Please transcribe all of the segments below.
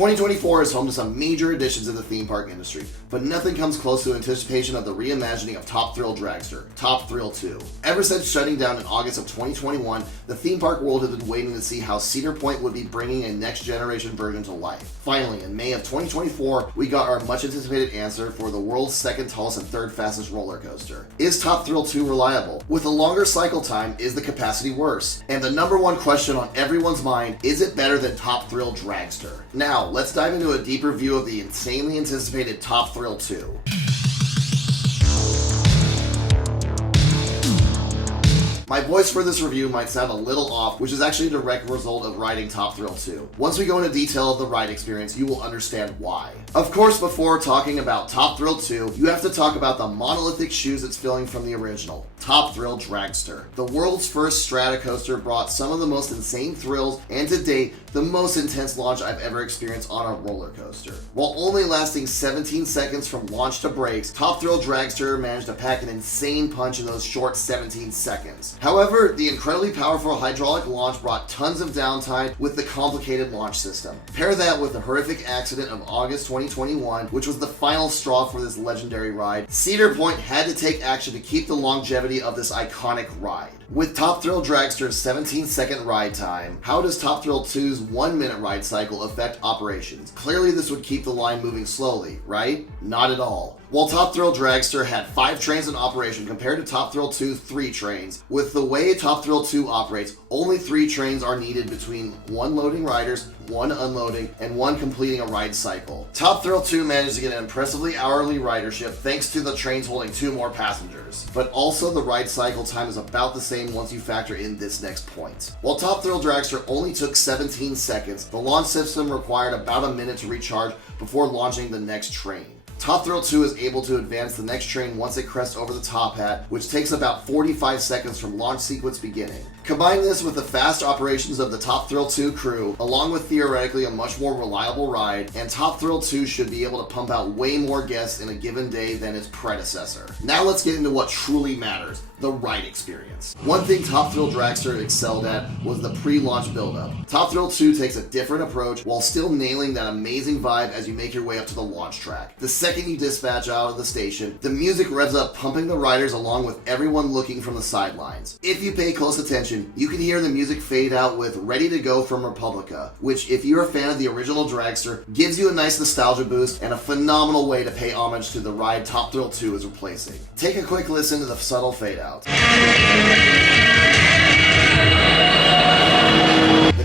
2024 is home to some major additions in the theme park industry, but nothing comes close to anticipation of the reimagining of Top Thrill Dragster, Top Thrill 2. Ever since shutting down in August of 2021, the theme park world has been waiting to see how Cedar Point would be bringing a next generation version to life. Finally, in May of 2024, we got our much anticipated answer for the world's second tallest and third fastest roller coaster. Is Top Thrill 2 reliable? With a longer cycle time, is the capacity worse? And the number one question on everyone's mind, is it better than Top Thrill Dragster? Now, let's dive into a deeper view of the insanely anticipated Top Thrill 2. My voice for this review might sound a little off, which is actually a direct result of riding Top Thrill 2. Once we go into detail of the ride experience, you will understand why. Of course, before talking about Top Thrill 2, you have to talk about the monolithic shoes it's filling from the original, Top Thrill Dragster. The world's first strata coaster brought some of the most insane thrills, and to date, the most intense launch I've ever experienced on a roller coaster. While only lasting 17 seconds from launch to brakes, Top Thrill Dragster managed to pack an insane punch in those short 17 seconds. However, the incredibly powerful hydraulic launch brought tons of downtime with the complicated launch system. Pair that with the horrific accident of August 2021, which was the final straw for this legendary ride, Cedar Point had to take action to keep the longevity of this iconic ride. With Top Thrill Dragster's 17-second ride time, how does Top Thrill 2's 1-minute ride cycle affect operations? Clearly this would keep the line moving slowly, right? Not at all. While Top Thrill Dragster had 5 trains in operation compared to Top Thrill 2's 3 trains, with the way Top Thrill 2 operates, only 3 trains are needed between 1 loading riders, 1 unloading, and 1 completing a ride cycle. Top Thrill 2 managed to get an impressively hourly ridership thanks to the trains holding 2 more passengers. But also the ride cycle time is about the same once you factor in this next point. While Top Thrill Dragster only took 17 seconds, the launch system required about a minute to recharge before launching the next train. Top Thrill 2 is able to advance the next train once it crests over the top hat, which takes about 45 seconds from launch sequence beginning. Combine this with the fast operations of the Top Thrill 2 crew, along with theoretically a much more reliable ride, and Top Thrill 2 should be able to pump out way more guests in a given day than its predecessor. Now let's get into what truly matters, the ride experience. One thing Top Thrill Dragster excelled at was the pre-launch buildup. Top Thrill 2 takes a different approach while still nailing that amazing vibe as you make your way up to the launch track. The second you dispatch out of the station, the music revs up, pumping the riders along with everyone looking from the sidelines. If you pay close attention, you can hear the music fade out with Ready to Go from Republica, which, if you're a fan of the original Dragster, gives you a nice nostalgia boost and a phenomenal way to pay homage to the ride Top Thrill 2 is replacing. Take a quick listen to the subtle fade out. The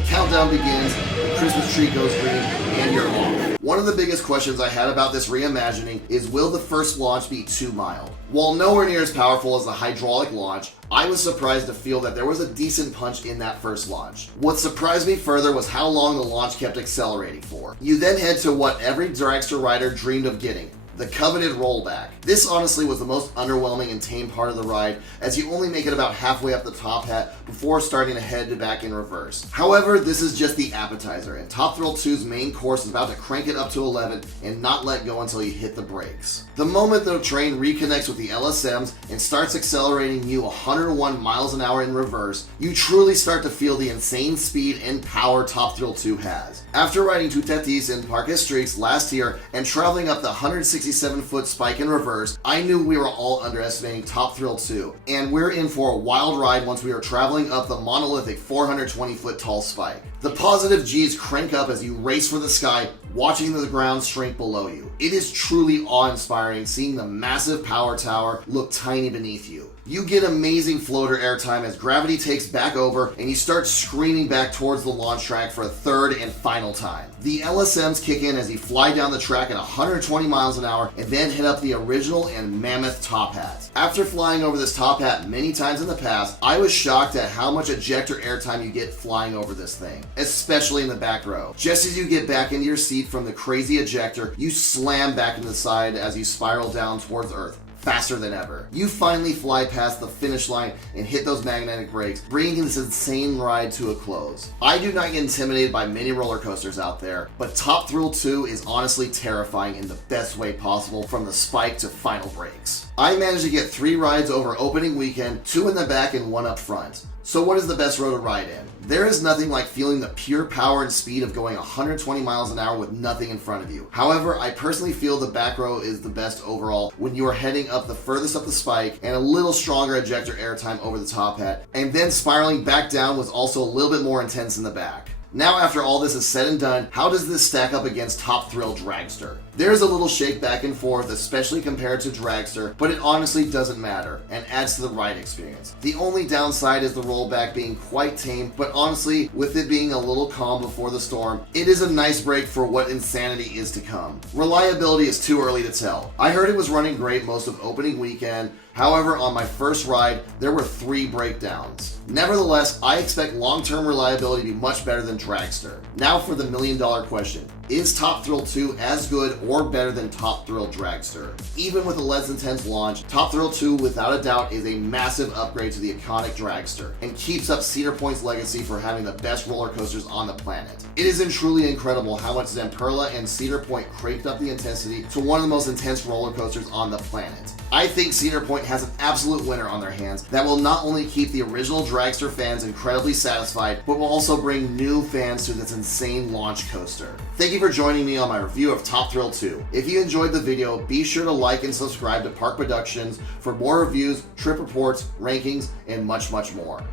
countdown begins, the Christmas tree goes green, and you're off. One of the biggest questions I had about this reimagining is, will the first launch be too mild? While nowhere near as powerful as the hydraulic launch, I was surprised to feel that there was a decent punch in that first launch. What surprised me further was how long the launch kept accelerating for. You then head to what every Dragster rider dreamed of getting, the coveted rollback. This honestly was the most underwhelming and tame part of the ride, as you only make it about halfway up the top hat before starting to head back in reverse. However, this is just the appetizer, and Top Thrill 2's main course is about to crank it up to 11 and not let go until you hit the brakes. The moment the train reconnects with the LSMs and starts accelerating you 101 miles an hour in reverse, you truly start to feel the insane speed and power Top Thrill 2 has. After riding to Tatis in Parque Streaks last year and traveling up the 167-foot spike in reverse, I knew we were all underestimating Top Thrill 2, and we're in for a wild ride once we are traveling up the monolithic 420-foot tall spike. The positive G's crank up as you race for the sky, watching the ground shrink below you. It is truly awe-inspiring seeing the massive power tower look tiny beneath you. You get amazing floater airtime as gravity takes back over and you start screaming back towards the launch track for a third and final time. The LSMs kick in as you fly down the track at 120 miles an hour and then hit up the original and mammoth top hat. After flying over this top hat many times in the past, I was shocked at how much ejector airtime you get flying over this thing, especially in the back row. Just as you get back into your seat from the crazy ejector, you slam back into the side as you spiral down towards Earth, faster than ever. You finally fly past the finish line and hit those magnetic brakes, bringing this insane ride to a close. I do not get intimidated by many roller coasters out there, but Top Thrill 2 is honestly terrifying in the best way possible from the spike to final brakes. I managed to get 3 rides over opening weekend, 2 in the back and 1 up front. So what is the best row to ride in? There is nothing like feeling the pure power and speed of going 120 miles an hour with nothing in front of you. However, I personally feel the back row is the best overall when you are heading up the furthest up the spike and a little stronger ejector airtime over the top hat, and then spiraling back down was also a little bit more intense in the back. Now after all this is said and done, how does this stack up against Top Thrill Dragster? There's a little shake back and forth, especially compared to Dragster, but it honestly doesn't matter and adds to the ride experience. The only downside is the rollback being quite tame, but honestly, with it being a little calm before the storm, it is a nice break for what insanity is to come. Reliability is too early to tell. I heard it was running great most of opening weekend. However, on my first ride, there were 3 breakdowns. Nevertheless, I expect long-term reliability to be much better than Dragster. Now for the million-dollar question. Is Top Thrill 2 as good or better than Top Thrill Dragster? Even with a less intense launch, Top Thrill 2 without a doubt is a massive upgrade to the iconic Dragster and keeps up Cedar Point's legacy for having the best roller coasters on the planet. It is truly incredible how much Zamperla and Cedar Point cranked up the intensity to one of the most intense roller coasters on the planet. I think Cedar Point has an absolute winner on their hands that will not only keep the original Dragster fans incredibly satisfied, but will also bring new fans to this insane launch coaster. Thank you for joining me on my review of Top Thrill 2. If you enjoyed the video, be sure to like and subscribe to Park Productions for more reviews, trip reports, rankings, and much more.